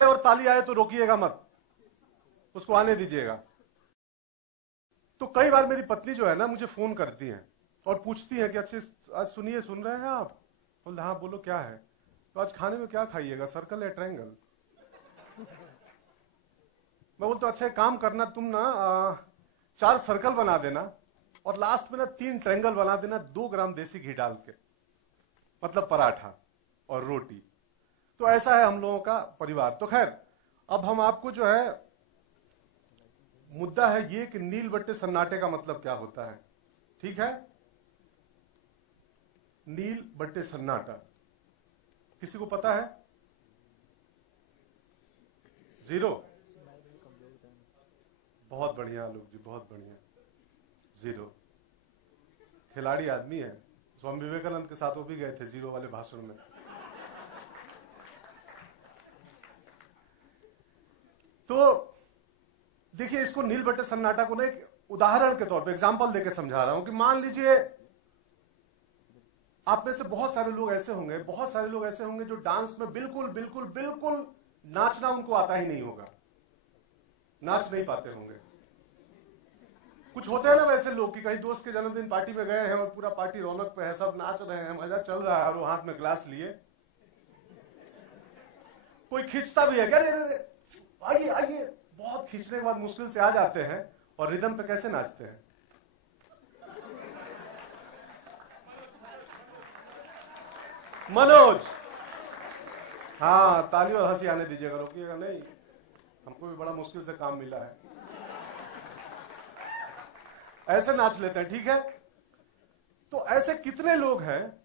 और ताली आए तो रोकिएगा मत, उसको आने दीजिएगा। तो कई बार मेरी पत्नी जो है ना मुझे फोन करती है और पूछती है कि अच्छे आज सुनिए, सुन रहे हैं आप? बोले हाँ बोलो क्या है। तो आज खाने में क्या खाइएगा, सर्कल या ट्रायंगल? मैं बोलता अच्छा एक काम करना, तुम ना 4 सर्कल बना देना और लास्ट में ना 3 ट्रायंगल बना देना, 2 ग्राम देसी घी डाल के, मतलब पराठा और रोटी। तो ऐसा है हम लोगों का परिवार। तो खैर अब हम आपको जो है मुद्दा है ये कि नील बट्टे सन्नाटे का मतलब क्या होता है। ठीक है, नील बट्टे सन्नाटा किसी को पता है? 0। बहुत बढ़िया आलोक जी, बहुत बढ़िया। 0 खिलाड़ी आदमी है। स्वामी विवेकानंद के साथ वो भी गए थे 0 वाले भाषण में। तो देखिए इसको नील बट्टे सन्नाटा को ना एक उदाहरण के तौर पे एग्जांपल देके समझा रहा हूं कि मान लीजिए आप में से बहुत सारे लोग ऐसे होंगे जो डांस में बिल्कुल बिल्कुल बिल्कुल नाचना उनको आता ही नहीं होगा, नाच नहीं पाते होंगे। कुछ होते हैं ना वैसे लोग कि कहीं दोस्त के जन्मदिन पार्टी में गए हैं और पूरा पार्टी रौनक पे है, सब नाच रहे हैं, मजा चल रहा है और वो हाथ में ग्लास लिए कोई खींचता भी है, क्या आइए आइए, बहुत खींचने के बाद मुश्किल से आ जाते हैं और रिदम पे कैसे नाचते हैं। मनोज, हाँ ताली और हंसी आने दीजिएगा, रोकिएगा नहीं, हमको भी बड़ा मुश्किल से काम मिला है। ऐसे नाच लेते हैं, ठीक है। तो ऐसे कितने लोग हैं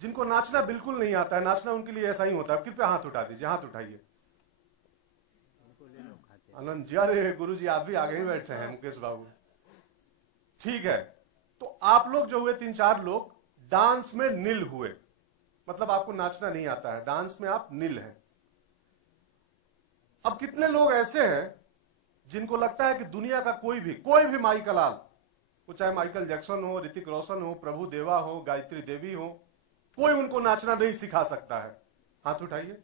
जिनको नाचना बिल्कुल नहीं आता है, नाचना उनके लिए ऐसा ही होता है। कृपया हाथ उठा दीजिए, हाथ उठाइए। आनंद जी, अरे गुरु जी आप भी आगे ही बैठे हैं, मुकेश बाबू, ठीक है। तो आप लोग जो हुए 3-4 लोग डांस में नील हुए, मतलब आपको नाचना नहीं आता है, डांस में आप नील हैं। अब कितने लोग ऐसे हैं जिनको लगता है कि दुनिया का कोई भी माई लाल, वो चाहे माइकल जैक्सन हो, ऋतिक रोशन हो, प्रभु देवा हो, गायत्री देवी हो, कोई उनको नाचना नहीं सिखा सकता है। हाथ उठाइए।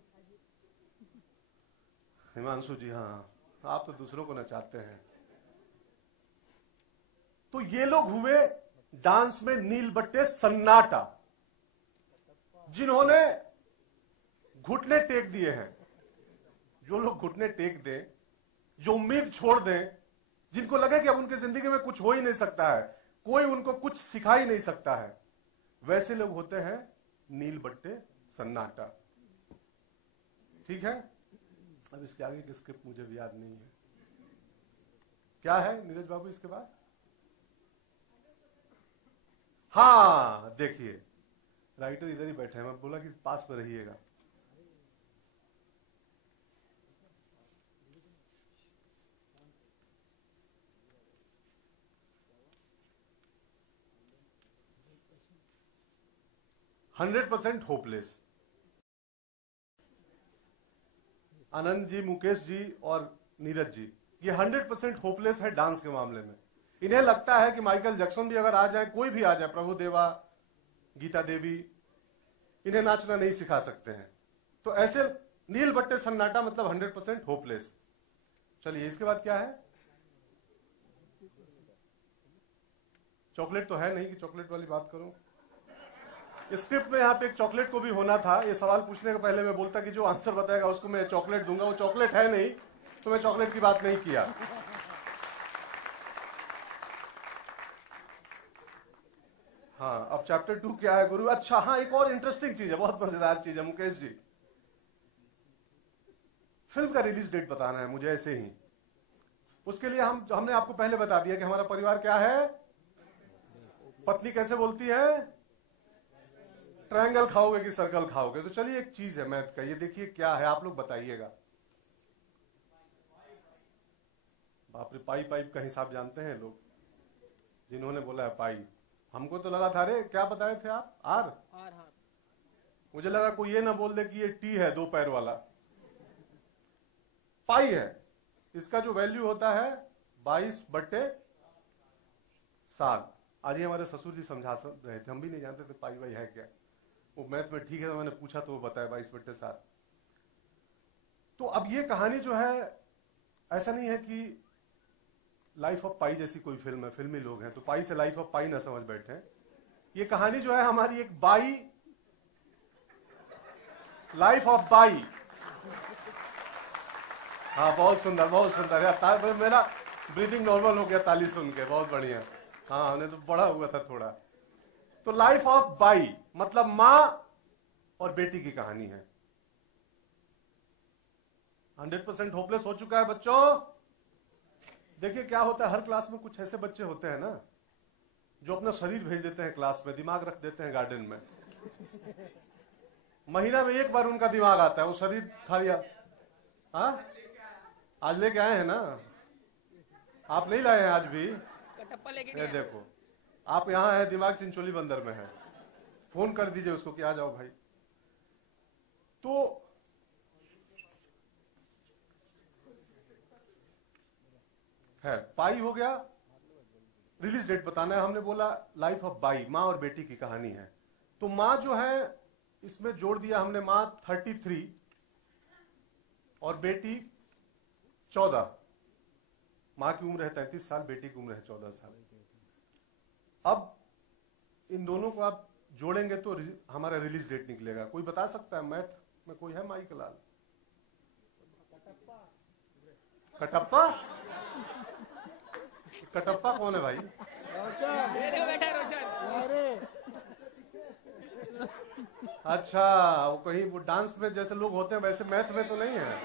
हिमांशु जी, हाँ आप तो दूसरों को नचाते हैं। तो ये लोग हुए डांस में नील बट्टे सन्नाटा, जिन्होंने घुटने टेक दिए हैं। जो लोग घुटने टेक दें, जो उम्मीद छोड़ दें, जिनको लगे कि अब उनकी जिंदगी में कुछ हो ही नहीं सकता है, कोई उनको कुछ सिखा ही नहीं सकता है, वैसे लोग होते हैं नील बट्टे सन्नाटा। ठीक है। अब इसके आगे की स्क्रिप्ट मुझे भी याद नहीं है, क्या है नीरज बाबू इसके बाद? हाँ देखिए, राइटर इधर ही बैठे हैं, मैं बोला कि पास में रहिएगा। "100% होपलेस"। आनंद जी, मुकेश जी और नीरज जी, ये 100% होपलेस है डांस के मामले में। इन्हें लगता है कि माइकल जैक्सन भी अगर आ जाए, कोई भी आ जाए, प्रभु देवा, गीता देवी, इन्हें नाचना नहीं सिखा सकते हैं। तो ऐसे नील बट्टे सन्नाटा मतलब 100% होपलेस। चलिए इसके बाद क्या है? चॉकलेट तो है नहीं कि चॉकलेट वाली बात करूं। स्क्रिप्ट में यहाँ पे एक चॉकलेट को भी होना था। ये सवाल पूछने के पहले मैं बोलता कि जो आंसर बताएगा उसको मैं चॉकलेट दूंगा, वो चॉकलेट है नहीं तो मैं चॉकलेट की बात नहीं किया। हाँ, अब चैप्टर 2 क्या है गुरु? अच्छा हाँ, एक और इंटरेस्टिंग चीज है, बहुत मजेदार चीज है मुकेश जी। फिल्म का रिलीज डेट बताना है मुझे ऐसे ही। उसके लिए हमने आपको पहले बता दिया कि हमारा परिवार क्या है। पत्नी कैसे बोलती है? ट्रायंगल खाओगे कि सर्कल खाओगे? तो चलिए एक चीज है मैथ का, ये देखिए क्या है, आप लोग बताइएगा। बाप रे, पाइप का हिसाब जानते हैं लोग? जिन्होंने बोला है पाई, हमको तो लगा था, रे क्या बताए थे आप? आर। मुझे लगा कोई ये ना बोल दे कि ये टी है 2 पैर वाला। पाई है, इसका जो वैल्यू होता है 22/7। आज ही हमारे ससुर जी समझा रहे थे, हम भी नहीं जानते थे पाई वाई है क्या। वो मैथ में ठीक है, तो मैंने पूछा तो वो बताया 22/7। तो अब ये कहानी जो है, ऐसा नहीं है कि लाइफ ऑफ पाई जैसी कोई फिल्म है, फिल्मी लोग हैं तो पाई से लाइफ ऑफ पाई ना समझ बैठे। ये कहानी जो है हमारी एक बाई, लाइफ ऑफ बाई। हाँ बहुत सुंदर, बहुत सुंदर यार, मेरा ब्रीदिंग नॉर्मल हो गया ताली सुन के, बहुत बढ़िया। हाँ हमने तो पढ़ा हुआ था थोड़ा। तो लाइफ ऑफ बाई मतलब मां और बेटी की कहानी है। 100% होपलेस हो चुका है बच्चों। देखिए क्या होता है, हर क्लास में कुछ ऐसे बच्चे होते हैं ना जो अपना शरीर भेज देते हैं क्लास में, दिमाग रख देते हैं गार्डन में। महीना में एक बार उनका दिमाग आता है, वो शरीर खा लिया। हाँ आज लेके आए हैं ना, आप नहीं लाए हैं आज भी? ये देखो आप यहां है, दिमाग चिंचोली बंदर में है, फोन कर दीजिए उसको कि आ जाओ भाई। तो है पाई हो गया, रिलीज डेट बताना है। हमने बोला लाइफ ऑफ बाई, मां और बेटी की कहानी है। तो मां जो है इसमें जोड़ दिया हमने, मां 33 और बेटी 14। मां की उम्र है 33 साल, बेटी की उम्र है 14 साल। अब इन दोनों को आप जोड़ेंगे तो हमारा रिलीज डेट निकलेगा। कोई बता सकता है मैथ में? कोई है माई कलाल? कटप्पा? कटप्पा कौन है भाई? बेटा रोशन। अच्छा वो कहीं वो डांस में जैसे लोग होते हैं वैसे मैथ में तो नहीं है।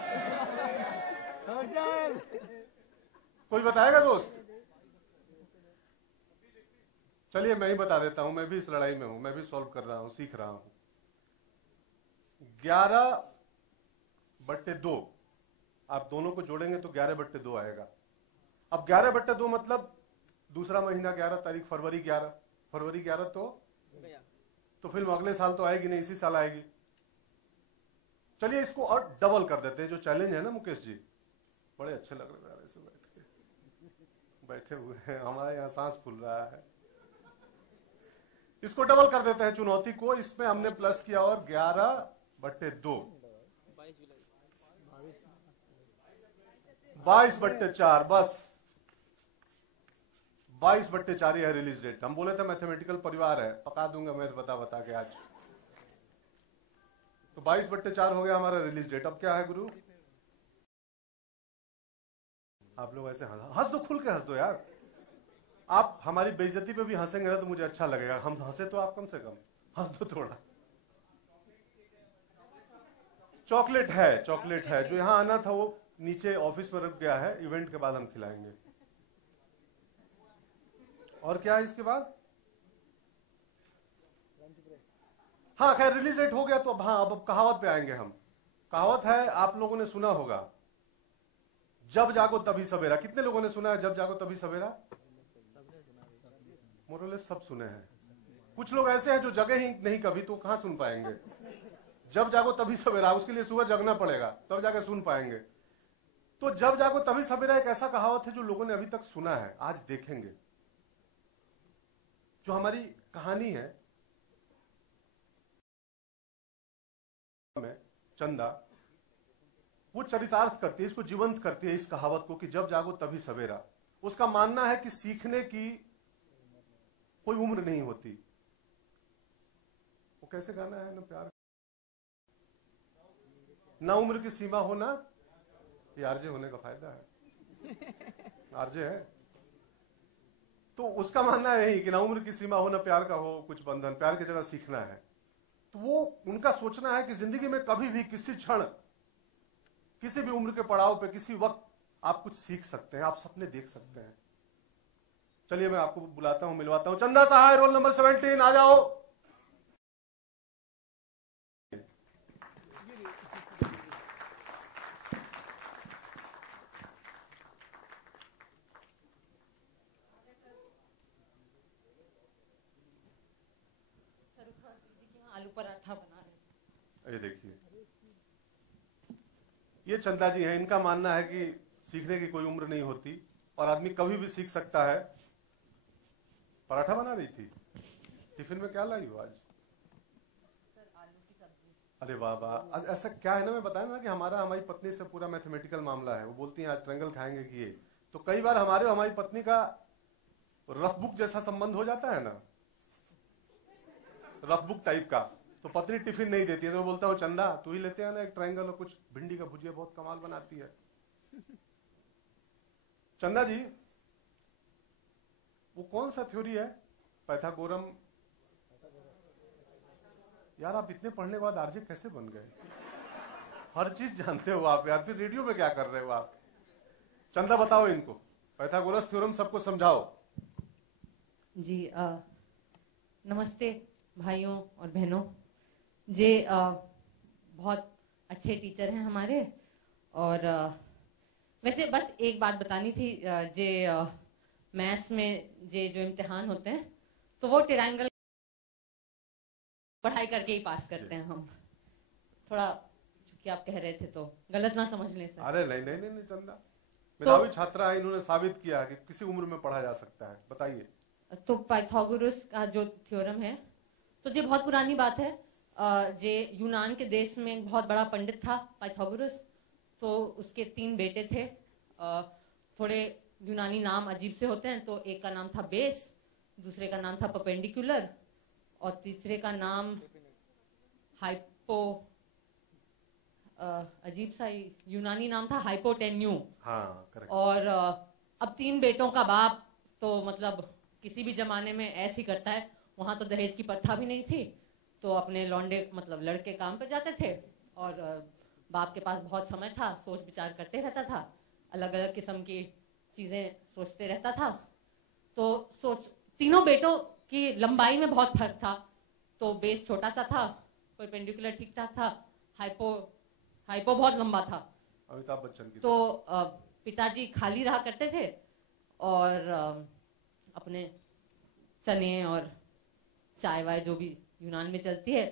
कोई बताएगा दोस्त? चलिए मैं ही बता देता हूं, मैं भी इस लड़ाई में हूं, मैं भी सॉल्व कर रहा हूं, सीख रहा हूं। 11/2 आप दोनों को जोड़ेंगे तो 11/2 आएगा। अब 11/2 मतलब दूसरा महीना 11 तारीख, फरवरी 11 तो फिल्म अगले साल तो आएगी नहीं, इसी साल आएगी। चलिए इसको और डबल कर देते हैं। जो चैलेंज है ना मुकेश जी, बड़े अच्छे लग रहे हैं ऐसे बैठे हुए हैं, हमारे यहाँ सांस फूल रहा है। इसको डबल कर देते हैं चुनौती को। इसमें हमने प्लस किया और 11/2 22/4 बस 22/4 है रिलीज डेट। हम बोले थे मैथमेटिकल परिवार है, पका दूंगा मैथ बता के आज। तो 22/4 हो गया हमारा रिलीज डेट। अब क्या है गुरु? आप लोग ऐसे हंस दो, खुल के हंस दो यार। आप हमारी बेइज्जती पे भी हंसेंगे ना तो मुझे अच्छा लगेगा। हम हंसे तो आप कम से कम हंस दो थोड़ा। चॉकलेट है जो यहां आना था वो नीचे ऑफिस में रुक गया है, इवेंट के बाद हम खिलाएंगे। और क्या है इसके बाद? हाँ खैर रिलीज डेट हो गया तो अब कहावत पे आएंगे हम। कहावत है, आप लोगों ने सुना होगा, जब जागो तभी सवेरा। कितने लोगों ने सुना है जब जागो तभी सवेरा? मोरलेस सब सुने हैं। कुछ लोग ऐसे हैं जो जगे ही नहीं कभी, तो कहां सुन पाएंगे। जब जागो तभी सवेरा, उसके लिए सुबह जगना पड़ेगा तब जाके सुन पाएंगे। तो जब जागो तभी सवेरा एक ऐसा कहावत है जो लोगों ने अभी तक सुना है। आज देखेंगे जो हमारी कहानी है में चंदा, वो चरितार्थ करती है, इसको जीवंत करती है, इस कहावत को कि जब जागो तभी सवेरा। उसका मानना है कि सीखने की कोई उम्र नहीं होती। वो कैसे गाना है ना प्यार, ना उम्र की सीमा हो ना। ये आरजे होने का फायदा है, आरजे है तो उसका मानना है यही कि ना उम्र की सीमा हो ना प्यार का हो कुछ बंधन, प्यार की जगह सीखना है। तो वो उनका सोचना है कि जिंदगी में कभी भी किसी क्षण किसी भी उम्र के पड़ाव पे किसी वक्त आप कुछ सीख सकते हैं, आप सपने देख सकते हैं। चलिए मैं आपको बुलाता हूं, मिलवाता हूं। चंदा सहाय रोल नंबर 17 आ जाओ। आलू पराठा बना रहे। ये देखिए ये चंदा जी हैं। इनका मानना है कि सीखने की कोई उम्र नहीं होती और आदमी कभी भी सीख सकता है। पराठा बना रही थी, टिफिन में क्या लाई हो आज? सर आलू की सब्जी। अरे वाह वाह, ऐसा क्या है ना, मैं बताया ना कि हमारी पत्नी से पूरा मैथमेटिकल मामला है। वो बोलती है आज ट्रायंगल खाएंगे कि ये, तो कई बार हमारी पत्नी का रफ बुक जैसा संबंध हो जाता है ना, रफ बुक टाइप का। तो पत्नी टिफिन नहीं देती है, तो मैं बोलता हूँ चंदा तू ही लेते हैं ना एक ट्रायंगल और कुछ भिंडी का भुजिया, बहुत कमाल बनाती है। चंदा जी, वो कौन सा थ्योरी है पाइथागोरम? यार आप इतने पढ़ने के बाद आरजे कैसे बन गए? हर चीज जानते हो आप यार, फिर रेडियो में क्या कर रहे हो आप? चंदा बताओ इनको पाइथागोरस थ्योरम सबको समझाओ। जी नमस्ते भाइयों और बहनों। जे बहुत अच्छे टीचर हैं हमारे, और वैसे बस एक बात बतानी थी। जे मैथ्स में जो इम्तिहान होते हैं तो वो ट्रायंगल पढ़ाई करके ही पास करते हैं हम। थोड़ा चूंकि आप कह रहे थे तो गलत ना समझ लें सर। अरे नहीं नहीं नहीं, नहीं चंदा, मेधावी छात्रा है, इन्होंने साबित किया कि किसी उम्र में पढ़ा जा सकता है। बताइए। तो पाइथागोरस का जो थ्योरम है, तो ये बहुत पुरानी बात है। जे यूनान के देश में एक बहुत बड़ा पंडित था पाइथागोरस। तो उसके 3 बेटे थे। थोड़े यूनानी नाम अजीब से होते हैं, तो एक का नाम था बेस, दूसरे का नाम था परपेंडिकुलर, और तीसरे का नाम हाइपो, अजीब सा यूनानी नाम था हाइपोटेन्यू। हाँ, करेक्ट। और अब 3 बेटों का बाप तो मतलब किसी भी जमाने में ऐसे ही करता है। वहां तो दहेज की प्रथा भी नहीं थी, तो अपने लौंडे मतलब लड़के काम पर जाते थे, और बाप के पास बहुत समय था, सोच विचार करते रहता था, अलग अलग किस्म की चीजें सोचते रहता था। तो तीनों बेटों की लंबाई में बहुत फर्क था। तो बेस छोटा सा था, परपेंडिकुलर ठीक ठाक था, हाइपो बहुत लंबा था। अमिताभ बच्चन की। तो पिताजी खाली रहा करते थे, और अपने चने और चाय वाय जो भी यूनान में चलती है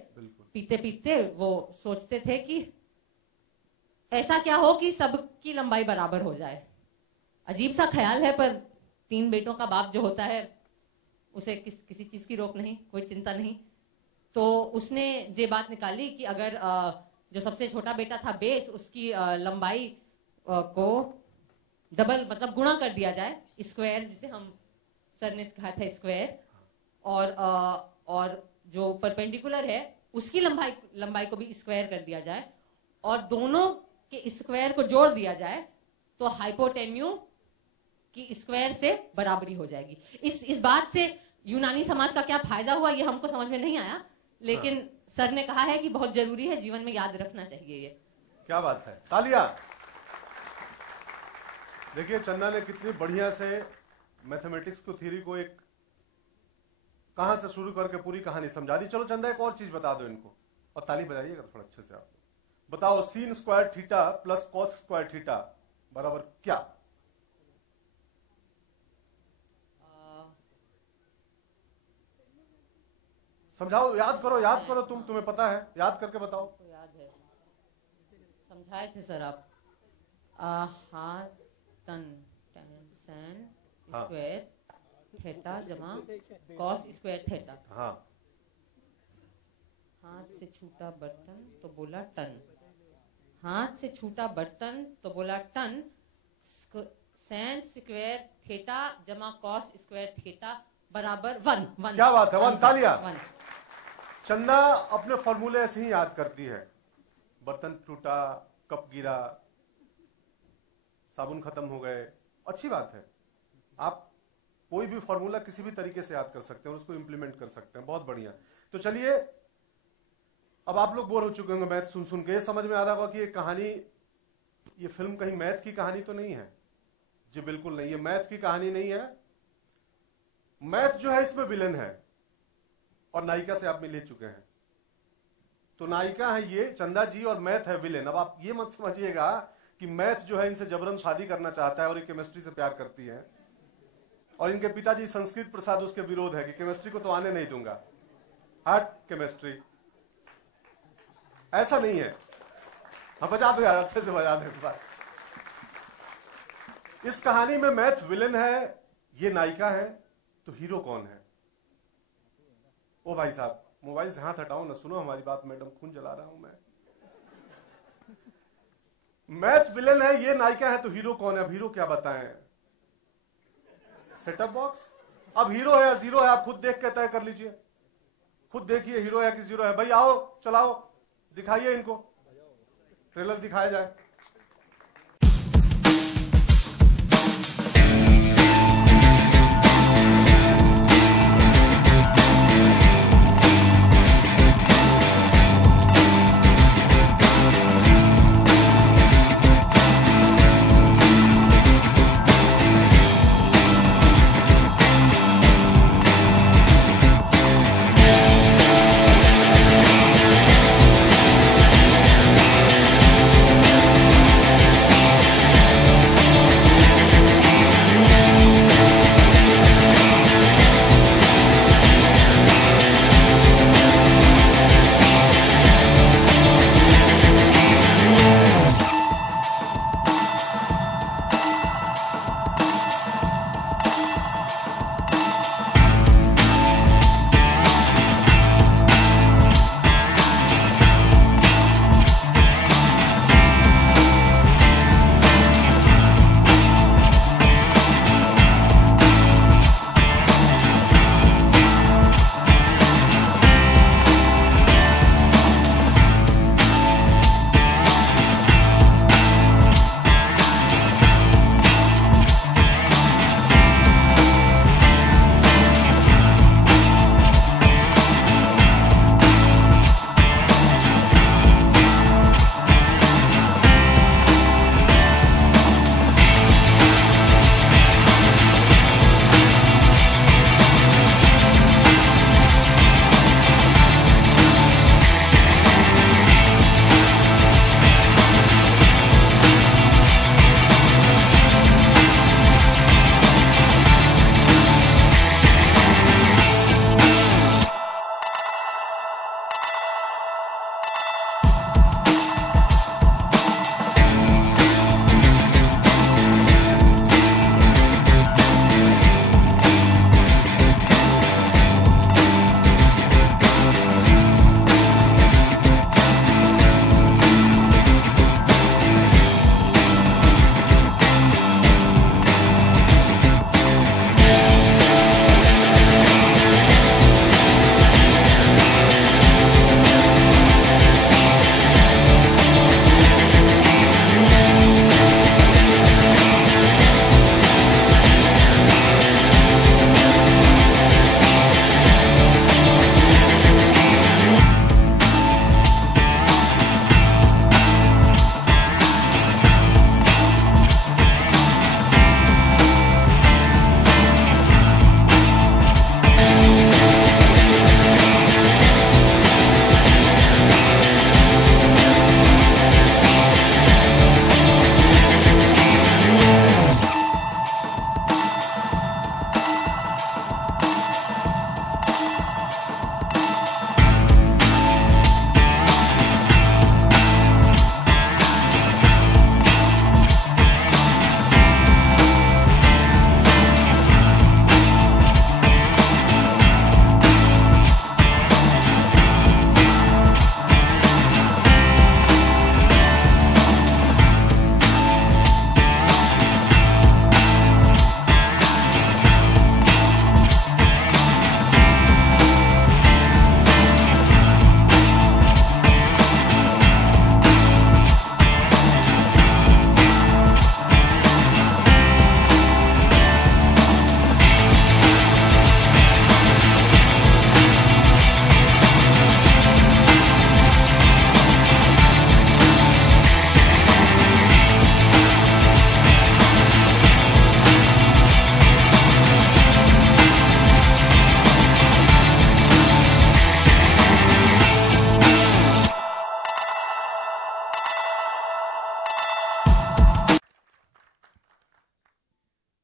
पीते पीते वो सोचते थे कि ऐसा क्या हो कि सबकी लंबाई बराबर हो जाए। अजीब सा ख्याल है, पर 3 बेटों का बाप जो होता है उसे किसी चीज की रोक नहीं, कोई चिंता नहीं। तो उसने ये बात निकाली कि अगर जो सबसे छोटा बेटा था बेस, उसकी लंबाई को डबल मतलब गुणा कर दिया जाए, स्क्वायर, जिसे हम सर ने कहा था स्क्वायर, और जो परपेंडिकुलर है उसकी लंबाई को भी स्क्वायर कर दिया जाए, और दोनों के स्क्वायर को जोड़ दिया जाए, तो हाइपोटेन्यू की स्क्वायर से बराबरी हो जाएगी। इस बात से यूनानी समाज का क्या फायदा हुआ ये हमको समझ में नहीं आया, लेकिन सर ने कहा है कि बहुत जरूरी है, जीवन में याद रखना चाहिए ये। क्या बात है, तालियां। देखिए चंदा ने कितनी बढ़िया से मैथमेटिक्स को थ्योरी को एक कहां से शुरू करके पूरी कहानी समझा दी। चलो चंदा एक और चीज बता दो इनको, और ताली बजाइएगा थोड़ा अच्छे से। आप बताओ sin square theta plus cos square theta बराबर क्या? समझाओ, याद करो, तुम्हें पता है, याद करके बताओ। तो याद है, समझाए थे सर आप। हाथ तन सैन स्क्वायर थीटा जमा कॉस स्क्वायर थीटा। हाँ। हाथ से छूटा बर्तन तो बोला टन, हाथ से छूटा बर्तन तो बोला टन, सैन स्क्वायर थीटा जमा कॉस स्क्वायर थीटा बराबर 1। क्या बात है, 1। तालियां। चंदा अपने फॉर्मूले ऐसे ही याद करती है। बर्तन टूटा, कप गिरा, साबुन खत्म हो गए। अच्छी बात है, आप कोई भी फॉर्मूला किसी भी तरीके से याद कर सकते हैं और उसको इंप्लीमेंट कर सकते हैं। बहुत बढ़िया। तो चलिए, अब आप लोग बोर हो चुके होंगे मैथ सुन सुन के। ये समझ में आ रहा होगा कि ये कहानी, ये फिल्म कहीं मैथ की कहानी तो नहीं है। जी बिल्कुल नहीं, ये मैथ की कहानी नहीं है। मैथ जो है इसमें विलेन है, और नायिका से आप मिल चुके हैं। तो नायिका है ये चंदा जी, और मैथ है विलेन। अब आप ये मत समझिएगा कि मैथ जो है इनसे जबरन शादी करना चाहता है और ये केमिस्ट्री से प्यार करती है, और इनके पिताजी संस्कृत प्रसाद उसके विरोध है कि केमिस्ट्री को तो आने नहीं दूंगा, हट केमिस्ट्री। ऐसा नहीं है। हाँ बजा दो यार, अच्छे से बजा दो इस बार। इस कहानी में मैथ विलेन है, ये नायिका है, तो हीरो कौन है? ओ भाई साहब, मोबाइल से हाथ हटाओ ना, सुनो हमारी बात मैडम, खून जला रहा हूं मैं। मैथ विलेन है, ये नायिका है, तो हीरो कौन है? अब हीरो क्या बताएं? Setup box. अब हीरो है या जीरो है, आप खुद देख के तय कर लीजिए, खुद देखिए हीरो है कि जीरो है। भाई आओ, चलाओ, दिखाइए इनको, ट्रेलर दिखाया जाए।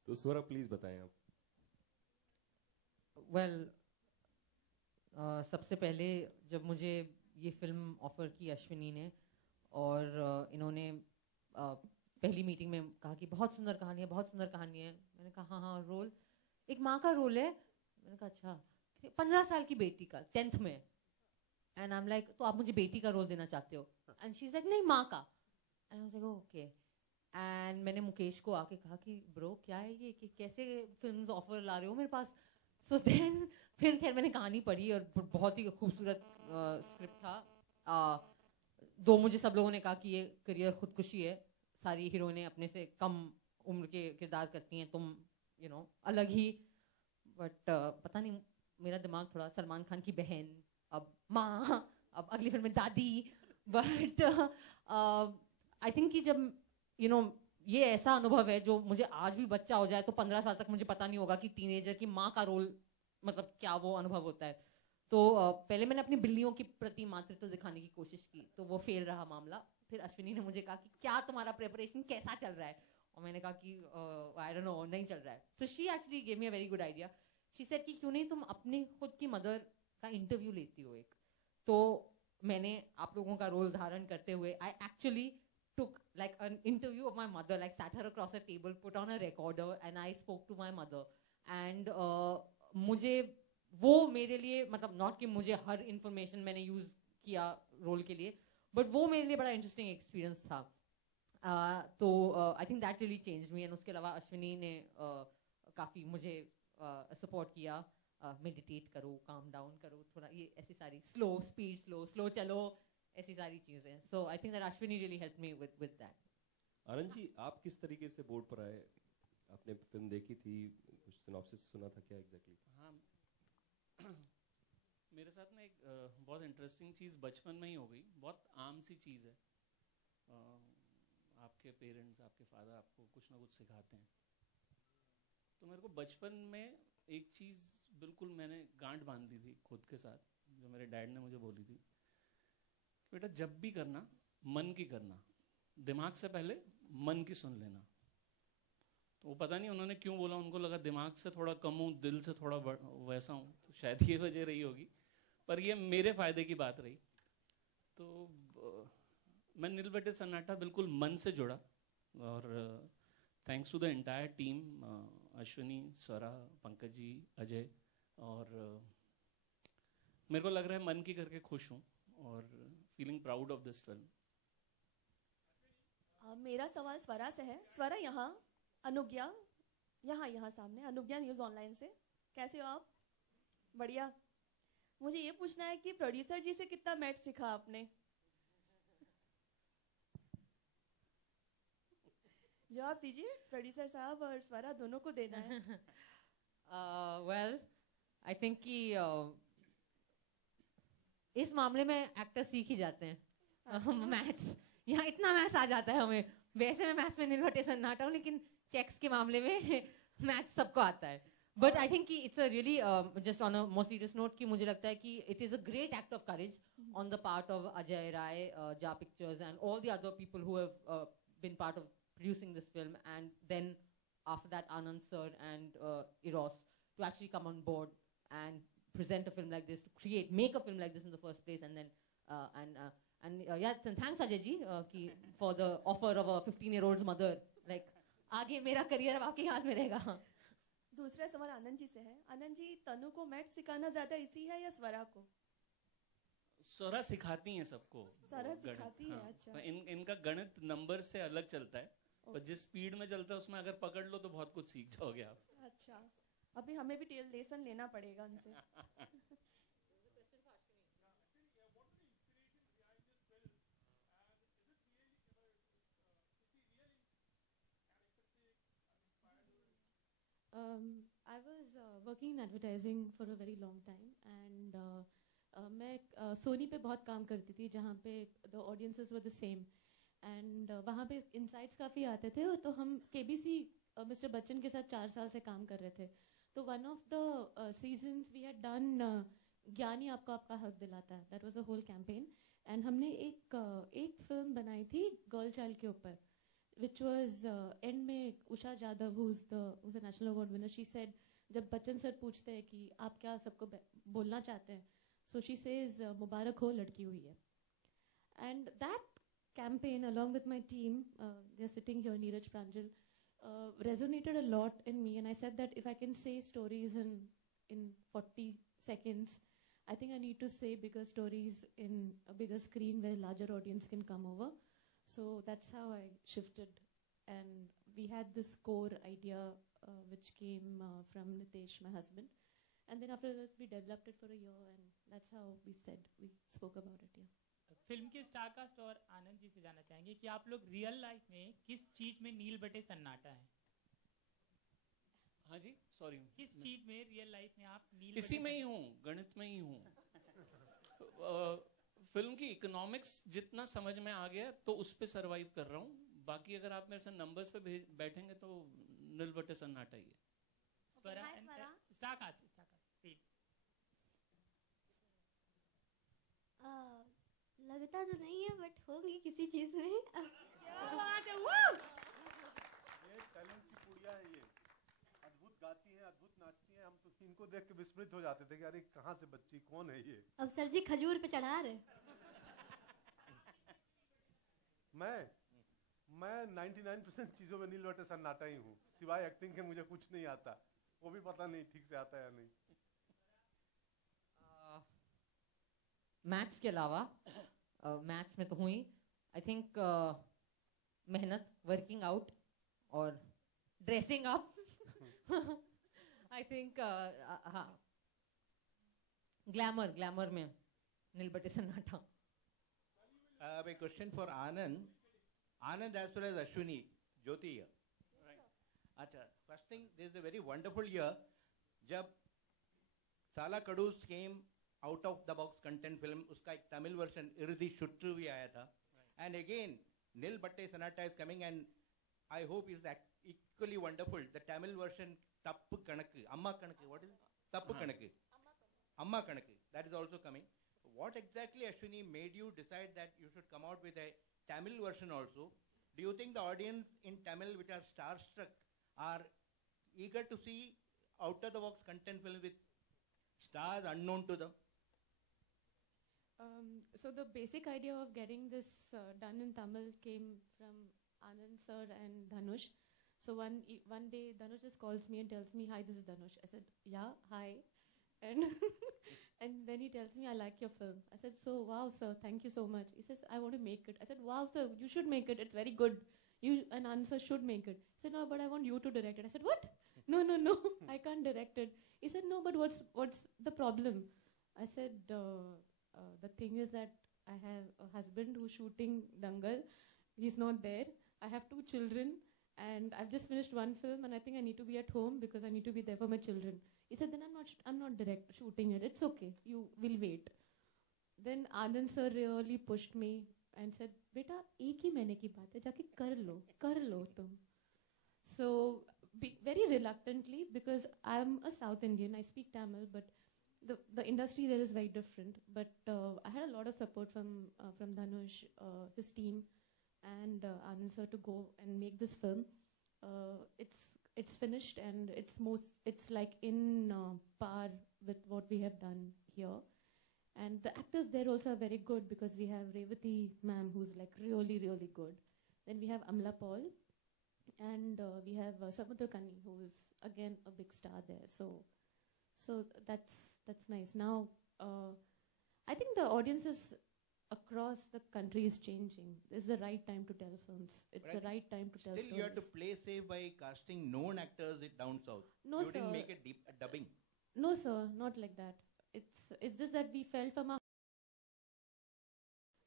तो स्वरा प्लीज बताएं आप। सबसे पहले जब मुझे ये फिल्म ऑफर की अश्विनी ने और इन्होंने पहली मीटिंग में कहा कि बहुत सुंदर कहानी है, बहुत सुंदर कहानी है, मैंने कहा हाँ हाँ, रोल एक माँ का रोल है। मैंने कहा अच्छा, 15 साल की बेटी का 10th में, एंड आई एम लाइक तो आप मुझे बेटी का रोल देना चाहते हो? एंड शी इज लाइक नहीं, माँ का. And I was like okay. And मैंने मुकेश को आके कहा कि ब्रो क्या है ये, कि कैसे फिल्म्स ऑफर ला रहे हो मेरे पास. सो देन फिर खैर मैंने कहानी पढ़ी और बहुत ही खूबसूरत स्क्रिप्ट था. दो मुझे सब लोगों ने कहा कि ये करियर खुदकुशी है, सारी हीरोइनें अपने से कम उम्र के किरदार करती हैं, तुम यू नो अलग ही. बट पता नहीं मेरा दिमाग थोड़ा सलमान खान की बहन, अब माँ, अब अगली फिल्म में दादी. बट आई थिंक कि जब यू नो ये ऐसा अनुभव है जो मुझे आज भी बच्चा हो जाए तो 15 साल तक मुझे पता नहीं होगा कि टीनेजर की माँ का रोल मतलब क्या वो अनुभव होता है. तो पहले मैंने अपनी बिल्लियों के प्रति मातृत्व दिखाने की कोशिश की, तो वो फेल रहा मामला. फिर अश्विनी ने मुझे कहा कि क्या तुम्हारा प्रिपरेशन कैसा चल रहा है, और मैंने कहा कि आई डोंट नो, नहीं चल रहा है. So she actually give me a very good idea. She said कि क्यों नहीं तुम अपनी खुद की मदर का इंटरव्यू लेती हो एक. तो मैंने आप लोगों का रोल धारण करते हुए I actually took like an interview of my mother, like sat her across a table, put on a recorder and I spoke to my mother. And मुझे वो मेरे लिए मतलब नॉट कि मुझे हर इंफॉर्मेशन मैंने यूज किया रोल के लिए, बट वो मेरे लिए बड़ा इंटरेस्टिंग एक्सपीरियंस था. तो आई think that really changed me. And उसके अलावा अश्विनी ने काफी मुझे सपोर्ट किया. मेडिटेट करो, काम डाउन करो थोड़ा, ये ऐसी सारी स्लो स्पीड, स्लो चलो, ऐसी सारी चीजें. So I think that Ashwini really help me with that. Anand ji, आप किस तरीके से बोर्ड पर आए? आपने फिल्म देखी थी, कुछ सिनॉप्सिस सुना था, क्या एग्जैक्टली? हाँ, मेरे साथ ना एक बहुत इंटरेस्टिंग चीज़ बचपन में ही हो गई. बहुत आम सी चीज़ है. आपके पेरेंट्स, आपके फादर आपको कुछ ना कुछ सिखाते हैं. तो मेरे को बचपन में एक चीज़ बिल्कुल मैंने गांठ बांध दी थी खुद के साथ, जो मेरे डैड ने मुझे बोली थी. बेटा जब भी करना मन की करना, दिमाग से पहले मन की सुन लेना. तो वो पता नहीं उन्होंने क्यों बोला, उनको लगा दिमाग से थोड़ा कम हूँ, दिल से थोड़ा वैसा हूँ, तो शायद ये वजह रही होगी, पर ये मेरे फायदे की बात रही. तो मैं नील बेटे सन्नाटा बिल्कुल मन से जुड़ा. और thanks to the entire team, Ashwini, Swara, Pankaj ji, Ajay, और मेरे को लग रहा है मन की करके खुश हूँ और feeling proud of this film. मेरा सवाल स्वरा से है. स्वरा यहाँ, अनुज्ञा यहाँ सामने, अनुज्ञा न्यूज़ ऑनलाइन से. कैसे हो आप? बढ़िया. मुझे ये पूछना है कि प्रोड्यूसर जी से कितना मैथ सीखा आपने? जवाब दीजिए. प्रोड्यूसर साहब और स्वरा दोनों को देना है. वेल आई थिंक कि इस मामले में एक्टर सीख ही जाते हैं. मैथ्स, यहाँ इतना मैथ्स आ जाता है हमें. वैसे मैं मैथ्स में निर्भटे सन्नाटा हूँ, लेकिन चेक्स के मामले में मैथ्स सबको आता है. But I think it's a really just on a more serious note कि मुझे लगता है कि it is a great act of courage on the part of Ajay Rai, Jar Pictures and all the other people who have been part of producing this film, and then after that Anand sir and Eros to actually come on board and present a film like this, to make a film like this in the first place. And then yeah, thanks Ajay ji for the offer of a 15-year-old's mother. Like आगे मेरा career अब आपके हाथ में रहेगा. दूसरा सवाल आनंद जी से है. आनंद जी, तनु को मैथ सिखाना ज्यादा इजी है या स्वरा को? स्वरा सिखाती हैं सबको. स्वरा सिखाती है. अच्छा. इनका गणित नंबर से अलग चलता है, पर जिस स्पीड में चलता है उसमें अगर पकड़ लो तो बहुत कुछ सीख जाओगे आप. अच्छा, अभी हमें भी लेसन लेना पड़ेगा उनसे. I was working in advertising for a very long time, and मैं सोनी पे बहुत काम करती थी, जहाँ पे the audiences were the same, and वहाँ पे insights काफ़ी आते थे. तो हम KBC मिस्टर बच्चन के साथ 4 साल से काम कर रहे थे. तो one of the seasons we had done ज्ञानी आपको आपका हक दिलाता है. That was a whole campaign, and हमने एक फिल्म बनाई थी गर्ल चाइल्ड के ऊपर, which was end में Usha Jadhav, who's a national award winner, she said, जब बच्चन सर पूछते हैं कि आप क्या सबको बोलना चाहते हैं, so she says मुबारक हो लड़की हुई है. And that campaign along with my team, they're sitting here, Neeraj Pranjal, resonated a lot in me, and I said that if I can say stories in 40 seconds, I think I need to say bigger stories in a bigger screen where larger audience can come over. So that's how I shifted. And we had this core idea which came from Nitesh, my husband. And then after this, we developed it for a year, and that's how we spoke about it. Yeah. Film के star cast और आनंद जी से जानना चाहेंगे कि आप लोग real life में किस चीज में नील बटे सन्नाटा है? हाँ जी, सॉरी, किस चीज में रियल लाइफ में आप नील इसी में ही हूँ, गणित में ही हूँ। फिल्म की इकोनॉमिक्स जितना समझ में आ गया तो उस पे सरवाइव कर रहा हूँ। बाकी अगर आप मेरे से नंबर्स पे बैठेंगे तो नील बटे सन्नाटा ही है। स्टारकास्ट लगता तो नहीं है बट होंगी किसी चीज में। ये टैलेंट की पुड़िया है, ये अद्भुत गाती हैं, अद्भुत नाचती हैं। हम तो इनको देख के विस्मृत हो जाते थे कि अरे कहाँ से बच्ची, कौन है ये? अब सर जी खजूर पे चढ़ा रहे। मैं 99% चीजों में नील बटे सन्नाटा ही हूँ, सिवाय एक्टिंग के मुझे कुछ नहीं आता। वो भी पता नहीं ठीक से आता है या नहीं। मैथ्स के अलावा मैथ्स में तो हुई, आई थिंक मेहनत, वर्किंग आउट और ड्रेसिंग अप। आई थिंक हाँ, ग्लैमर में नील बटे सन्नाटा। A question for Anand as well as Ashwini, Jyoti here. Right. Acha, first thing, this is a very wonderful year. जब साला कड़ूस came out of the box content film, उसका एक Tamil version इर्दी शुट्टू भी आया था, and again नील बट्टे सन्नाटा is coming, and I hope is equally wonderful. The Tamil version तप्पु कणक्कु, अम्मा कणक्कु, what is it? तप्पु कणक्कु, अम्मा कणक्कु, that is also coming. What exactly, Ashwini, made you decide that you should come out with a Tamil version also? Do you think the audience in Tamil, which are starstruck, are eager to see out-of-the-box content film with stars unknown to them? So the basic idea of getting this done in Tamil came from Anand sir and Dhanush. So one day Dhanush just calls me and tells me, "Hi, this is Dhanush." I said, "Yeah, hi." And and then he tells me, "I like your film." I said, "So, wow, sir, thank you so much." He says, "I want to make it." I said, "Wow, sir, you should make it. It's very good. You and Anand sir should make it." He said, "No, but I want you to direct it." I said, "What? No, I can't direct it." He said, "No, but what's the problem?" I said, "The thing is that I have a husband who's shooting Dangal. He's not there. I have 2 children, and I've just finished one film, and I think I need to be at home because I need to be there for my children." He said, "Then I'm not shooting it. It's okay. You will wait." Then Anand sir really pushed me and said, "Beta, एक ही महीने की बात है, जाके कर लो तुम." So very reluctantly, because I'm a South Indian, I speak Tamil, but the industry there is very different. But I had a lot of support from Dhanush, his team, and Anand sir to go and make this film. It's finished, and it's like in par with what we have done here. And the actors there also are very good, because we have Revati ma'am, who's like really, really good. Then we have Amla Paul, and we have Samudrakani, who is again a big star there. So that's nice. Now, I think the audiences across the country is changing. It's the right time to tell films. It's the right time to tell stories. Still, you have to play safe by casting known actors down south. No, you sir. didn't make a dubbing. No, sir, not like that. It's just that we felt from our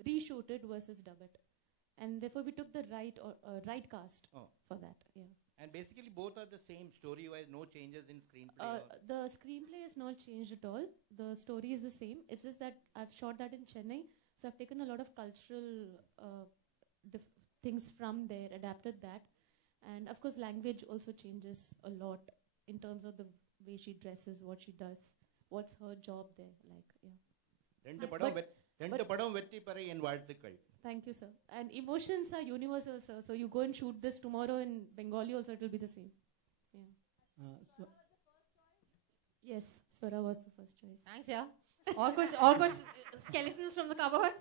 reshoot it versus dub it, and therefore we took the right cast for that. Yeah. And basically, both are the same story-wise. No changes in screenplay. The screenplay is not changed at all. The story is the same. It's just that I've shot that in Chennai, so I've taken a lot of cultural things from there, adapted that, and of course, language also changes a lot in terms of the way she dresses, what she does, what's her job there. Like, yeah. ரெண்டு படம் வெற்றி பெற என் வாழ்த்துக்கள். Thank you, sir. And emotions are universal, sir. So you go and shoot this tomorrow in Bengali also, it will be the same. Yeah. Yes, Swara was the first choice. Thanks, yeah. Or kuch skeletons from the cupboard.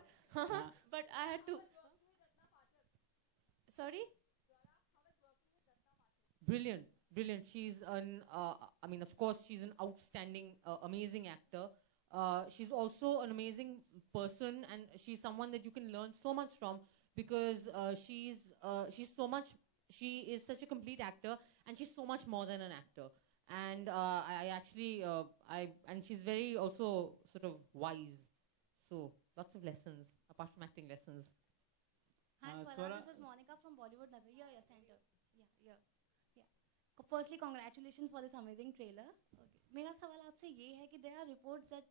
But I had to. Sorry? Brilliant. She's I mean, of course, she's an outstanding, amazing actor. she's also an amazing person, and she's someone that you can learn so much from, because she's so much, she is such a complete actor, and she's so much more than an actor. And I actually and she's very also sort of wise, so lots of lessons apart from acting lessons. Hi Swara, this is Monica from Bollywood Nazar. Yeah, center. Yeah. Firstly, congratulations for this amazing trailer. Okay. मेरा सवाल आपसे ये है कि there are reports that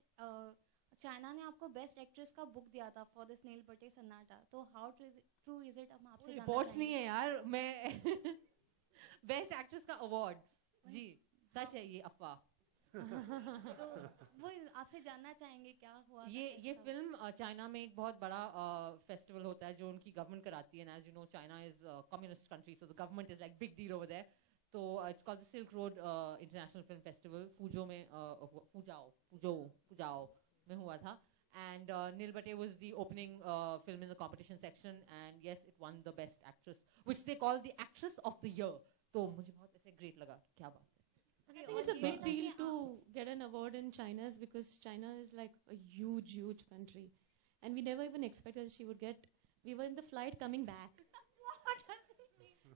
China ने आपको best actress का book दिया था फॉर दिस नील बटे सन्नाटा, तो हाउ ट्रू इज इट? हम आपसे रिपोर्ट्स नहीं है यार, मैं बेस्ट एक्ट्रेस का अवार्ड, जी सच है ये अफवाह। तो वो आपसे जानना चाहेंगे क्या हुआ। ये फिल्म चाइना में एक बहुत बड़ा फेस्टिवल होता है जो उनकी गवर्नमेंट कराती है, and as you know China is communist country, so the government is like big deal over there. तो it's called the Silk Road International Film Festival, Fuzhou में फुजाओ में हुआ था, and Nil Bhatte was the opening film in the competition section, and yes, it won the best actress, which they call the actress of the year. तो मुझे बहुत ऐसे great लगा, क्या बात है। I think it's a big deal to get an award in China, because China is like a huge country, and we never even expected she would get. We were in the flight coming back.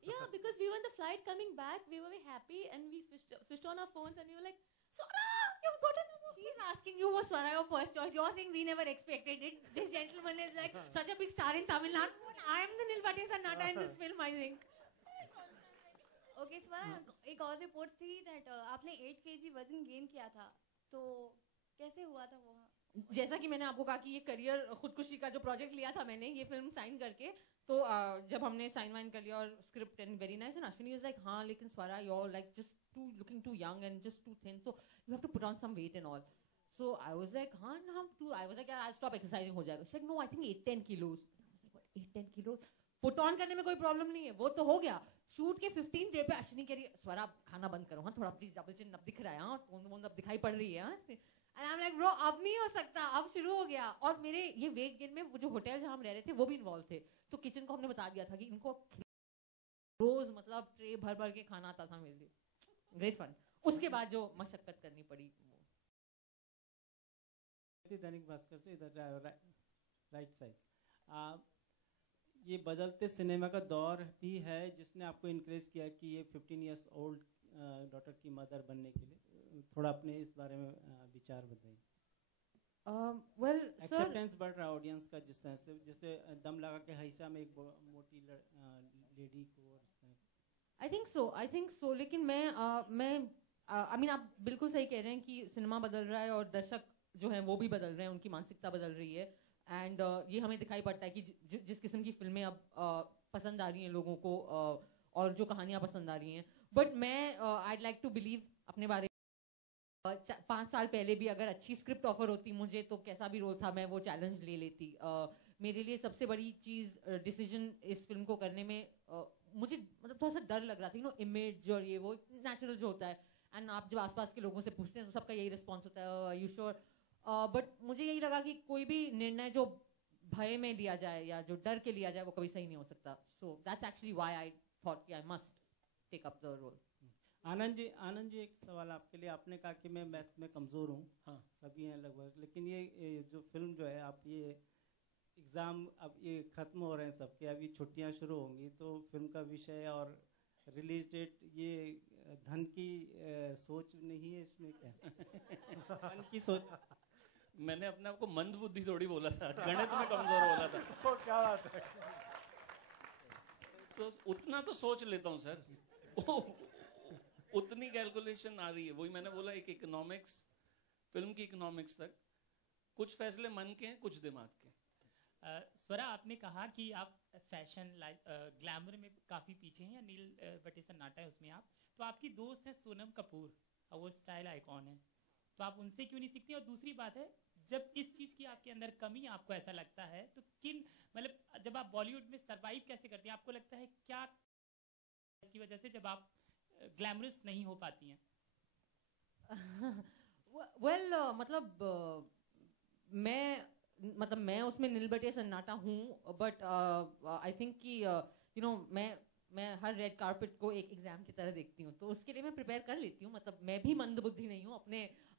Yeah, because we were in the flight coming back, we were very happy, and we switched on our phones, and we were like, Swara, you've got an award. She's asking you was Swara your first choice. You're saying we never expected it. This gentleman is like such a big star in Tamil Nadu, but I am the Nil Bhatte Sannata in this film, I think. Okay, स्वरा, एक और report थी that आपने 8 kg वजन gain किया था, तो कैसे हुआ था वो? जैसा कि मैंने आपको कहा कि ये करियर खुदकुशी का जो प्रोजेक्ट लिया था मैंने, ये फिल्म साइन करके, तो जब हमने साइन वाइन कर लिया और script and very nice, and Ashwini was like हाँ लेकिन Swara you are like just too looking too young and just too thin, so you have to put on some weight and all. So I was like हाँ हम to, I was like यार I stop exercising हो जाएगा। She like no I think 8-10 kilos. 8-10 kilos put on करने में कोई problem नहीं है, वो तो हो गया। शूट के 15 डे पे अश्विनी कह रही है स्वरा खाना बंद करो, हाँ थोड़ा प्लीज डबल चिन अब दिख रहा है, हाँ टोन अब दिखाई पड़ रही है, हाँ। And I am like bro अब नहीं हो सकता, अब शुरू हो गया। और मेरे ये वेट गेन में वो जो होटल जहाँ हम रह रहे थे वो भी इन्वॉल्व थे, तो किचन को हमने बता दिया था कि इनको रोज मतलब ट्रे भर भर के खाना आता था मेरे लिए। Great fun. उसके बाद जो मशक्कत करनी पड़ी दैनिक भास्कर से इधर राइट साइड, ये बदलते सिनेमा का दौर भी है जिसने आपको इनकरेज किया कि ये 15 इयर्स ओल्ड डॉटर की मदर बनने के लिए, थोड़ा अपने इस बारे में विचार बताइए। वेल एक्सेप्टेंस बढ़ रहा है ऑडियंस का, जिस तरह से जैसे दम लगा के हईसा में एक मोटी लेडी को, आई थिंक सो लेकिन मैं आई मीन आप बिल्कुल सही कह रहे हैं कि सिनेमा बदल रहा है और दर्शक जो है वो भी बदल रहे हैं, उनकी मानसिकता बदल रही है, एंड ये हमें दिखाई पड़ता है कि जिस किस्म की फिल्में अब पसंद आ रही हैं लोगों को और जो कहानियां पसंद आ रही हैं। बट मैं आईड लाइक टू बिलीव अपने बारे में 5 साल पहले भी अगर अच्छी स्क्रिप्ट ऑफर होती मुझे, तो कैसा भी रोल था मैं वो चैलेंज ले लेती। मेरे लिए सबसे बड़ी चीज डिसीजन इस फिल्म को करने में मुझे मतलब थोड़ा सा डर लग रहा था, इमेज और ये वो नेचुरल जो होता है, एंड आप जब आसपास के लोगों से पूछते हैं तो सबका यही रिस्पॉन्स होता है यू श्योर। बट मुझे यही लगा कि कोई भी निर्णय जो भय में लिया जाए या जो डर के लिया जाए वो कभी सही नहीं हो सकता। So that's actually why I thought कि I must take up the role. Anand ji एक सवाल आपके लिए। आपने कहा कि मैं मैथ्स में कमज़ोर हूँ, हाँ सभी हैं लगभग, लेकिन ये जो फिल्म जो है आप ये एग्ज़ाम अब ये ख़त्म हो रहे हैं सबके, अभी छुट्टियाँ शुरू होंगी, तो फिल्म का विषय और रिलीज डेट ये धन की सोच नहीं है इसमें क्या? धन की सोच मैंने अपने आप को मंद बुद्धि थोड़ी बोला था, गणित में कमजोर बोला था। तो क्या बात है, तो उतना तो सोच लेता हूँ सर, उतनी कैलकुलेशन आ रही है। वही मैंने बोला एक इकोनॉमिक्स, फिल्म की इकोनॉमिक्स तक कुछ फैसले मन के हैं कुछ दिमाग के। स्वरा, आपने कहा कि आप फैशन ग्लैमर में काफी पीछे हैं, या नील बटे सन्नाटा है उसमें आप, तो आपकी दोस्त है सोनम कपूर, वो स्टाइल आइकॉन है, तो आप उनसे क्यों नहीं सीखती? और दूसरी बात है, जब इस चीज की आपके अंदर कमी आपको ऐसा लगता है तो किन मतलब जब आप बॉलीवुड में सरवाइव कैसे करती हैं? आपको लगता है क्या इसकी वजह से जब आप ग्लैमरस नहीं हो पाती हैं? वेल मैं उसमें नील बटे सन्नाटा हूँ, बट आई थिंक कि मैं मैं हर रेड कार्पेट को एक एग्जाम की तरह देखती हूँ, तो उसके लिए मैं प्रिपेयर कर लेती हूँ. मतलब मैं भी मंदबुद्धि नहीं हूँ,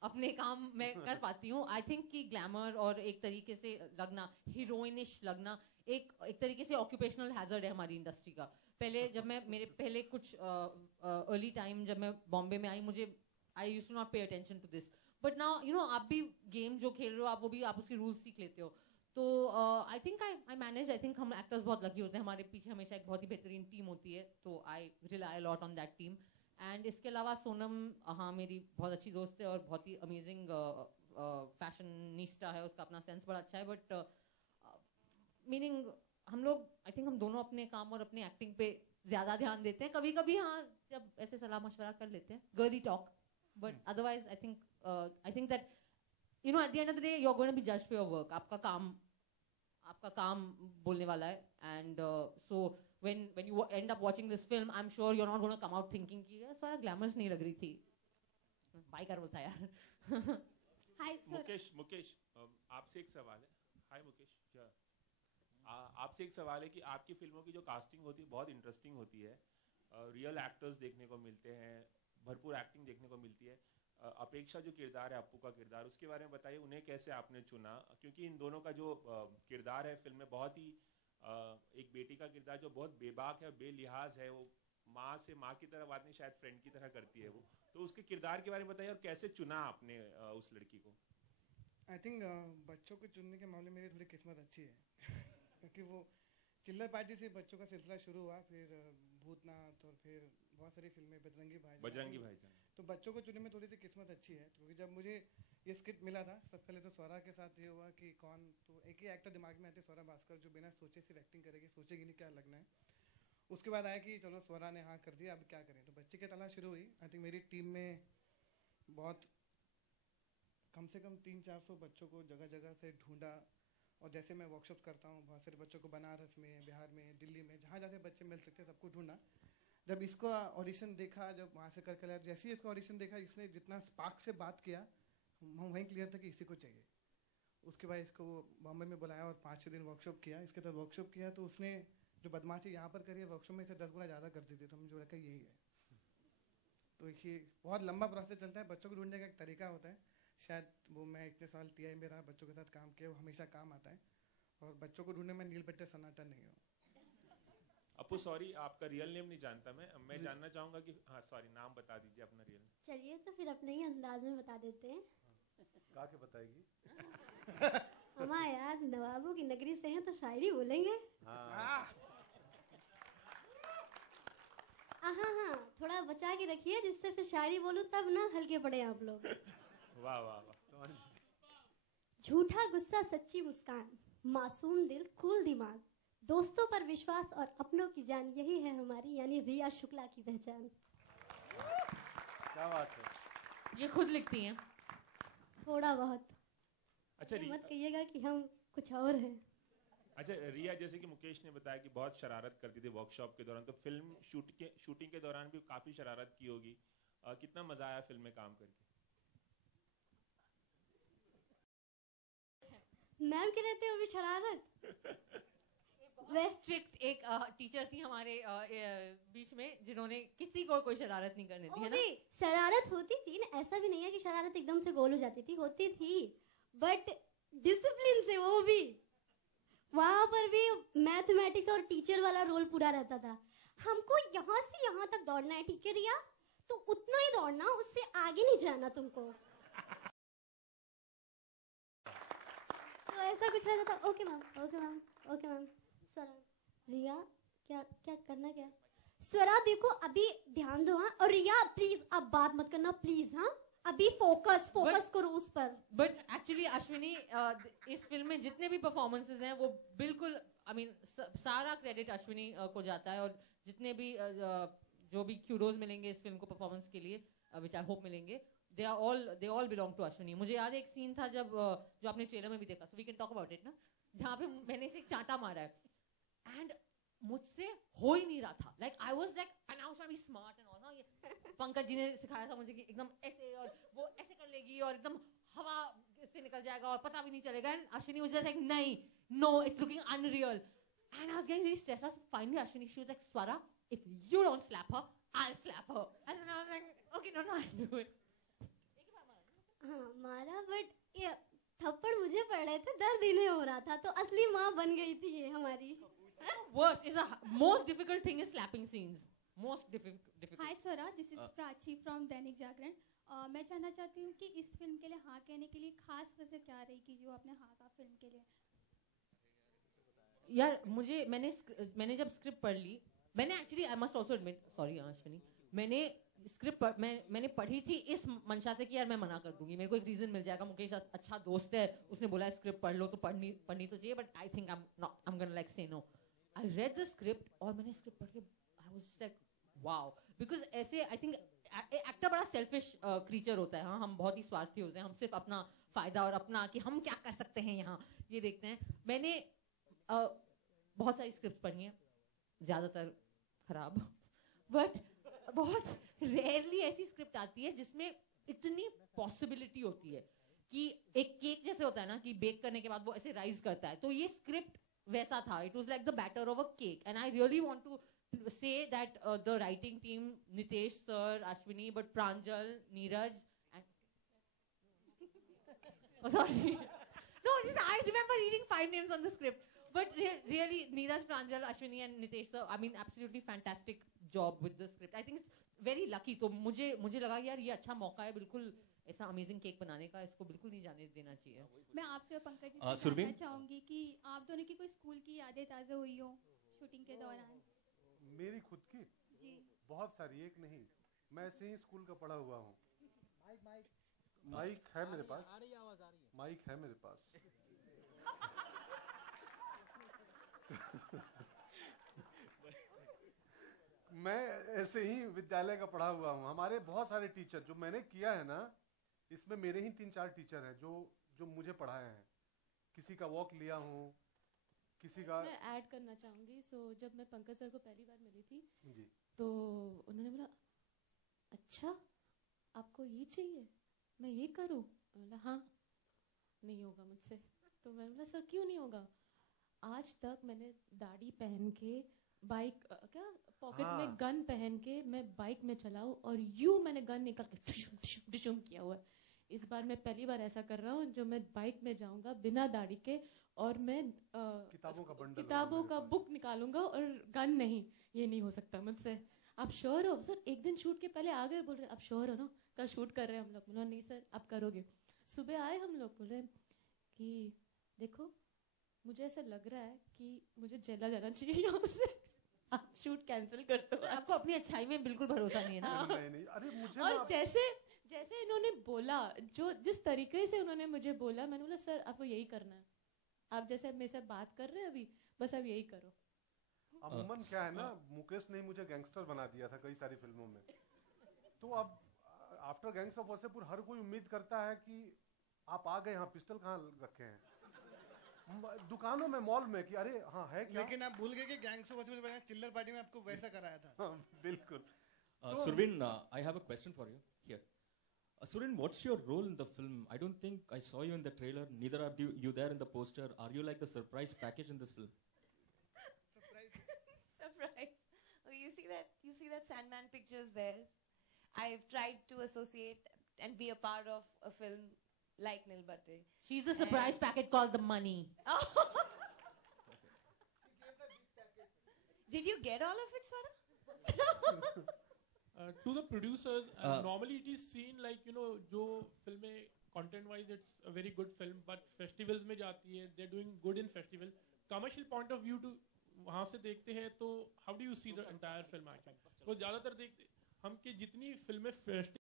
अपने काम मैं कर पाती हूँ. आई थिंक कि ग्लैमर और एक तरीके से लगना, हीरोइनिश लगना, एक तरीके से ऑक्यूपेशनल हैजर्ड है हमारी इंडस्ट्री का. पहले जब मैं मेरे पहले कुछ अर्ली टाइम जब मैं बॉम्बे में आई, मुझे I used to not pay attention to this, but now you know आप भी गेम जो खेल रहे हो आप वो भी आप उसके रूल्स सीख लेते हो. तो आई think I manage. I think हम एक्टर्स बहुत लकी होते हैं, हमारे पीछे हमेशा एक बहुत ही बेहतरीन टीम होती है, तो I rely lot on that team. And इसके अलावा सोनम, हाँ मेरी बहुत अच्छी दोस्त है और बहुत ही अमेजिंग फैशनिस्टा है, उसका अपना सेंस बड़ा अच्छा है. बट मीनिंग हम लोग आई थिंक हम दोनों अपने काम और अपने एक्टिंग पे ज्यादा ध्यान देते हैं. कभी कभी हाँ जब ऐसे सलाह मशवरा कर लेते हैं, girly talk, but otherwise I think that you know at the end of the day you are going to be judged for your work. आपका काम बोलने वाला है. And so when you end up watching this film, I'm sure you're not going to come out thinking कि यार सारा glamorous नहीं लग रही थी. बाय कर बोलता यार. Hi sir. मुकेश आपसे एक सवाल है. हाय मुकेश, आपसे एक सवाल है कि आपकी फिल्मों की जो कास्टिंग होती है बहुत इंटरेस्टिंग होती है. रियल एक्टर्स देखने को मिलते हैं, भरपूर एक्टिंग देखने को मिलती है. अपेक्षा जो किरदार है, अप्पू का किरदार, उसके बारे में बताइए. उन्हें कैसे आपने चुना? क्योंकि इन दोनों का जो किरदार है फिल्म में बहुत ही एक बेटी का किरदार जो बहुत बेबाक है, बेलिहाज है, वो माँ की तरह बात नहीं, शायद फ्रेंड की तरह करती है वो. तो उसके किरदार के बारे में बताइए और कैसे चुना आपने उस लड़की को? आई थिंक बच्चों को चुनने के मामले में मेरी थोड़ी किस्मत अच्छी है क्योंकि वो चिल्लर पार्टी से बच्चों का सिलसिला शुरू हुआ, फिर भूतनाथ और फिर बहुत सारी फिल्में, बजरंगी भाईजान. तो बच्चों को चुनने में थोड़ी सी किस्मत अच्छी है, क्योंकि जब मुझे ये स्क्रिप्ट मिला था सबसे पहले तो स्वरा के साथ ये हुआ कि कौन, तो एक ही एक्टर दिमाग में आते, स्वरा भास्कर, जो बिना सोचे सिर्फ एक्टिंग करेगी, सोचेगी नहीं क्या लगना है. उसके बाद आया कि चलो स्वरा ने हाँ कर दिया, अब क्या करें. तो बच्चे की तलाश शुरू हुई. आई थिंक मेरी टीम में बहुत कम से कम 300-400 बच्चों को जगह जगह से ढूंढा. और जैसे मैं वर्कशॉप करता हूँ बहुत सारे बच्चों को बनारस में, बिहार में, दिल्ली में, जहाँ जहाँ बच्चे मिल सकते सबको ढूंढा. जब इसको ऑडिशन देखा, जब वहाँ से कर जैसे ही इसको ऑडिशन देखा, इसने जितना स्पार्क से बात किया, हम वहीं क्लियर था कि इसी को चाहिए. उसके बाद इसको बॉम्बे में बुलाया और 5-6 दिन वर्कशॉप किया. इसके बाद वर्कशॉप किया तो उसने जो बदमाशी यहाँ पर करी है वर्कशॉप में से 10 गुना ज़्यादा कर दी थी. तो मुझे लगा यही है. तो ये बहुत लंबा प्रोसेस चलता है. बच्चों को ढूंढने का एक तरीका होता है. शायद वो मैं इतने साल टीआई में रहा, बच्चों के साथ काम किया, वो हमेशा काम आता है. और बच्चों को ढूंढने में नील बट्टे सन्नाटा नहीं हो. अपू सॉरी, आपका रियल नेम नहीं जानता मैं जानना चाहूंगा कि हाँ सॉरी, नाम बता दीजिए अपना रियल. चलिए तो फिर अपने ही अंदाज में बता देते हैं. गा के बताएगी. अम्मा यार नवाबों की नगरी से हैं तो शायरी बोलेंगे. हाँ. हाँ, थोड़ा बचा के रखिए जिससे फिर शायरी बोलूं तब ना हल्के पड़े आप लोग. वाह वाह वाह. झूठा गुस्सा, सच्ची मुस्कान, मासूम दिल, कूल दिमाग, दोस्तों पर विश्वास और अपनों की जान, यही है हमारी यानी रिया शुक्ला की पहचान. क्या बात है. ये खुद लिखती हैं थोड़ा बहुत. अच्छा, मत कहिएगा कि हम कुछ और हैं. अच्छा रिया, जैसे कि मुकेश ने बताया कि बहुत शरारत करती थी वर्कशॉप के दौरान, तो फिल्म शूटिंग के दौरान भी काफी शरारत की होगी. कितना मजा आया फिल्म में काम करके? मैम के रहते हो भी शरारत. स्ट्रिक्ट एक टीचर थी हमारे बीच में जिन्होंने किसी को कोई शरारत नहीं करने दी, है ना? शरारत होती थी ना, ऐसा भी नहीं है कि शरारत एकदम से गोल हो जाती थी, होती थी बट डिसिप्लिन से. वो भी वहां पर भी मैथमेटिक्स और टीचर वाला रोल पूरा रहता था. हमको यहाँ से यहाँ तक दौड़ना है, ठीक है रिया, तो उतना ही दौड़ना, उससे आगे नहीं जाना तुमको. तो ऐसा कुछ रहता था. Okay ma'am, okay ma'am, okay ma'am. Swara, Riya क्या क्या करना क्या? स्वरा देखो अभी ध्यान दो. हाँ, और रिया प्लीज अब बात मत करना प्लीज. हाँ, अभी फोकस करो उस पर. बट एक्चुअली अश्विनी इस फिल्म में जितने भी परफॉर्मेंसेस हैं वो बिल्कुल आई मीन सारा क्रेडिट अश्विनी को जाता है. और जितने भी जो भी क्यूरोज मिलेंगे इस फिल्म को परफॉर्मेंस के लिए, विच आई होप मिलेंगे, they all belong to Ashwini. मुझे याद है एक सीन था जब जो आपने ट्रेलर में भी देखा, so we can talk about it ना, जहाँ पे मैंने इसे एक चांटा मारा है एंड मुझसे हो ही नहीं रहा था. Like I was like and I was trying to be smart and all ना. ये पंकज जी ने सिखाया था मुझे कि एकदम ऐसे और वो ऐसे कर लेगी और एकदम हवा से निकल जाएगा और पता भी नहीं चलेगा. एंड अश्विनी वाज लाइक नहीं, no, it's looking unreal. And I was getting really stressed. Finally Ashwini she was like, Swara if you don't slap her, I'll slap her. And then I was like, okay, no, I'll do it. हाँ मारा, but ये थप्पड़ मुझे पड़ रहे थे, दर्द इन्हें हो रहा था, तो असली माँ बन गई थी ये हमारी. Worst is most difficult thing is slapping scenes. Most difficult. Hi Swara, this is Prachi from Dainik Jagran. मैं जानना चाहती हूँ कि इस फिल्म के लिए हाँ कहने के लिए खास वजह क्या रही कि जो आपने हाँ कहा फिल्म के लिए? यार मैंने जब स्क्रिप्ट पढ़ ली, मैंने actually I must also admit, sorry Ashwini, मैंने स्क्रिप्ट मैंने पढ़ी थी इस मंशा से कि यार मैं मना कर दूंगी, मेरे को एक रीजन मिल जाएगा, मुकेश अच्छा दोस्त है, उसने बोला स्क्रिप्ट पढ़ लो तो पढ़नी तो चाहिए, but I think I am gonna like say no. I read the script और मैंने स्क्रिप्ट पढ़ के I was like wow, because ऐसे आई थिंक एक्टर बड़ा सेल्फिश क्रीचर होता है. हाँ, हम बहुत ही स्वार्थी होते हैं, हम सिर्फ अपना फायदा और अपना कि हम क्या कर सकते हैं यहाँ ये देखते हैं. मैंने बहुत सारी स्क्रिप्ट पढ़ी हैं, ज्यादातर खराब, बट बहुत रेयरली ऐसी स्क्रिप्ट आती है जिसमें इतनी पॉसिबिलिटी होती है कि एक केक जैसे होता है ना कि बेक करने के बाद वो ऐसे राइज करता है, तो ये स्क्रिप्ट वैसा था. It was like the batter of a cake and I really want to say that the writing team, Nitesh sir, Ashwini, but Pranjal, Neeraj, and oh sorry, no, I remember reading 5 names on the script, but really Neeraj, Pranjal, Ashwini, and Nitesh sir, I mean absolutely fantastic job with the script. I think it's very lucky. तो मुझे लगा यार ये अच्छा मौका है बिल्कुल ऐसा अमेजिंग केक बनाने का, इसको बिल्कुल नहीं जाने देना चाहिए. मैं आपसे और पंकज जी से जानना चाहूंगी कि आप दोनों की कोई स्कूल की यादें ताज़ा हुई हो शूटिंग के दौरान? मेरी खुद की जी बहुत सारी, एक नहीं, मैं ऐसे ही स्कूल का पढ़ा हुआ हूँ. माइक है मेरे पास, माइक है मेरे पास. मैं ऐसे ही विद्यालय का पढ़ा हुआ हूँ. हमारे बहुत सारे टीचर जो मैंने किया है ना, इसमें मेरे ही 3-4 टीचर हैं जो मुझे पढ़ाए हैं. किसी का वॉक लिया हूँ, किसी का. मैं ऐड करना चाहूंगी. सो जब मैं पंकज सर को पहली बार मिली थी जी, तो उन्होंने बोला अच्छा आपको ये चाहिए, मैं ये करूँ? बोला हाँ, नहीं होगा मुझसे. तो मैंने बोला सर क्यों नहीं होगा? आज तक मैंने दाढ़ी पहन के बाइक क्या पॉकेट में गन पहन के मैं बाइक में चलाऊं और यूं मैंने गन निकाल के डिशुम किया हुआ है. इस बार मैं पहली बार ऐसा कर रहा हूँ जो मैं बाइक में जाऊंगा बिना दाढ़ी के और मैं किताबों का बुक निकालूंगा और गन नहीं. ये नहीं हो सकता मुझसे. आप श्योर हो सर? एक दिन शूट के पहले आ गए, बोल रहे आप श्योर हो ना कल शूट कर रहे हैं हम लोग? बोला नहीं सर आप करोगे. सुबह आए हम लोग, बोल रहे कि देखो मुझे ऐसा लग रहा है कि मुझे जेला जाना चाहिए यहाँ से, आप शूट कैंसिल कर दो. आपको अपनी अच्छाई में बिल्कुल भरोसा नहीं है ना? नहीं, अरे मुझे और जैसे इन्होंने बोला, जिस तरीके से उन्होंने मुझे बोला, मैंने बोला सर आपको यही करना है, आप जैसे मेरे से बात कर रहे हैं अभी, बस आप यही करो. अमूमन क्या है ना, मुकेश ने मुझे गैंगस्टर बना दिया था कई सारी फिल्मों में. तो अब आफ्टर गैंग्स ऑफ वासेपुर हर कोई उम्मीद करता है कि आप आ गए, यहाँ पिस्टल कहाँ रखे हैं दुकानों में, मॉल में, कि अरे हाँ है क्या. लेकिन आप भूल गए कि गैंग्स ऑफ वासेपुर चिल्लर पार्टी में आपको वैसा कराया था. बिल्कुल. Survin, I have a question for you here. Survin, what's your role in the film? I don't think I saw you in the trailer. Neither are you there in the poster. Are you like the surprise package in this film? Surprise. Oh, you see that Sandman Pictures there? I've tried to associate and be a part of a film like Nil Bhatte. She's the surprise packet called the money. Did you get all of it, Swara? To the producers, normally it is seen like, you know, जो फिल्में content wise it's a very good film, but festivals में जाती है, they're doing good in festival. Commercial point of view to वहाँ से देखते हैं तो how do you see the entire film actually? तो ज़्यादातर देखते हम कि जितनी फिल्में festival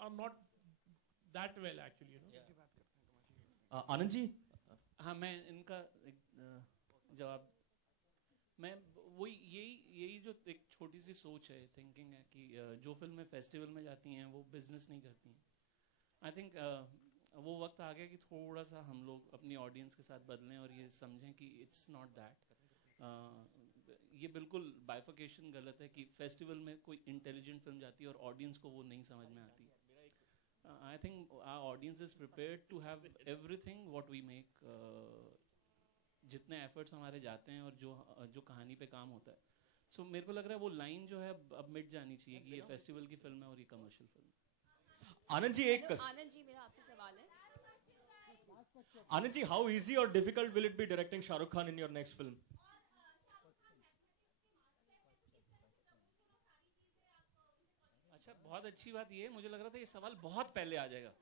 are not that well actually, you know. Anand ji, हाँ मैं इनका जवाब, मैं वही यही जो एक छोटी सी सोच है, थिंकिंग है कि जो फिल्में फेस्टिवल में जाती हैं वो बिजनेस नहीं करती हैं. आई थिंक वो वक्त आ गया कि थोड़ा सा हम लोग अपनी ऑडियंस के साथ बदलें और ये समझें कि इट्स नॉट दैट. ये बिल्कुल बाइफिकेशन गलत है कि फेस्टिवल में कोई इंटेलिजेंट फिल्म जाती है और ऑडियंस को वो नहीं समझ में आती. I think our audience is prepared to have everything what we make जितने एफर्ट्स हमारे जाते हैं और जो कहानी पे काम होता है, सो मेरे को लग रहा है वो लाइन जो है अब मिट जानी चाहिए कि ये फेस्टिवल की फिल्म है और ये कमर्शियल फिल्म है। आनंद जी आनंद जी, मेरा आपसे सवाल है। Anand ji, how easy or difficult will it be directing Shah Rukh Khan in your next film? अच्छा, बहुत अच्छी बात ये, मुझे लग रहा था ये सवाल बहुत पहले आ जाएगा।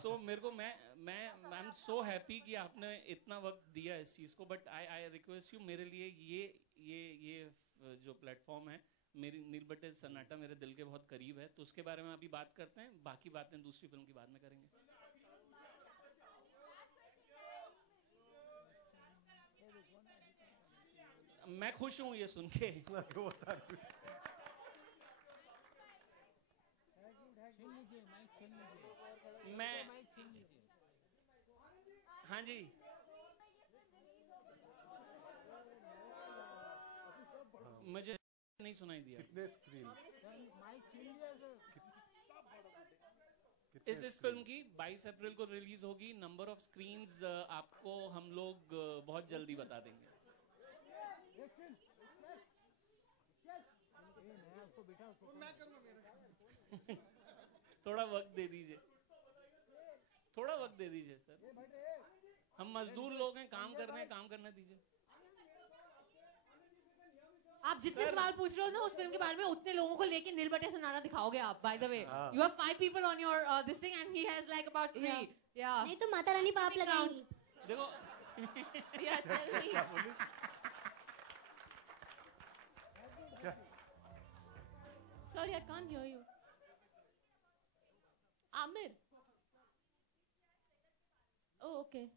सो मेरे को मैं आई एम सो हैप्पी कि आपने इतना वक्त दिया इस चीज को, बट आई रिक्वेस्ट यू, मेरे लिए ये जो प्लेटफॉर्म है, मेरी नील बट्टे सन्नाटा मेरे दिल के बहुत करीब है, तो उसके बारे में अभी बात करते हैं, बाकी बातें दूसरी फिल्म की बाद में करेंगे। मैं खुश हूँ ये सुन के। मैं हाँ जी, मुझे नहीं सुनाई दिया। कितने स्क्रीन इस फिल्म की 22 अप्रैल को रिलीज होगी। नंबर ऑफ स्क्रीन्स आपको हम लोग बहुत जल्दी बता देंगे। थोड़ा वक्त दे दीजिए, थोड़ा वक्त दे दीजिए सर, हम मजदूर लोग हैं, काम कर रहे हैं, काम करने दीजिए। आप जितने सवाल पूछ रहे हो ना उस फिल्म के बारे में, उतने लोगों को लेके नील बट्टे सन्नाटा दिखाओगे आप। By the way, you have 5 people on your this thing and he has like about 3. Yeah. नहीं तो माता रानी पाप लगाएंगी। देखो Yeah, tell me. Sorry, I can't hear you. Amir. Oh, okay.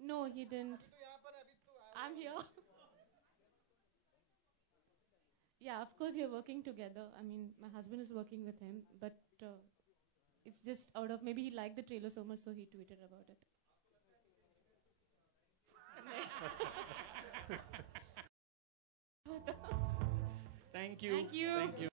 No, he didn't. I'm here. Yeah, of course you're working together. I mean, my husband is working with him, but it's just out of, maybe he liked the trailer so much, so he tweeted about it. Thank you. Thank you. Thank you.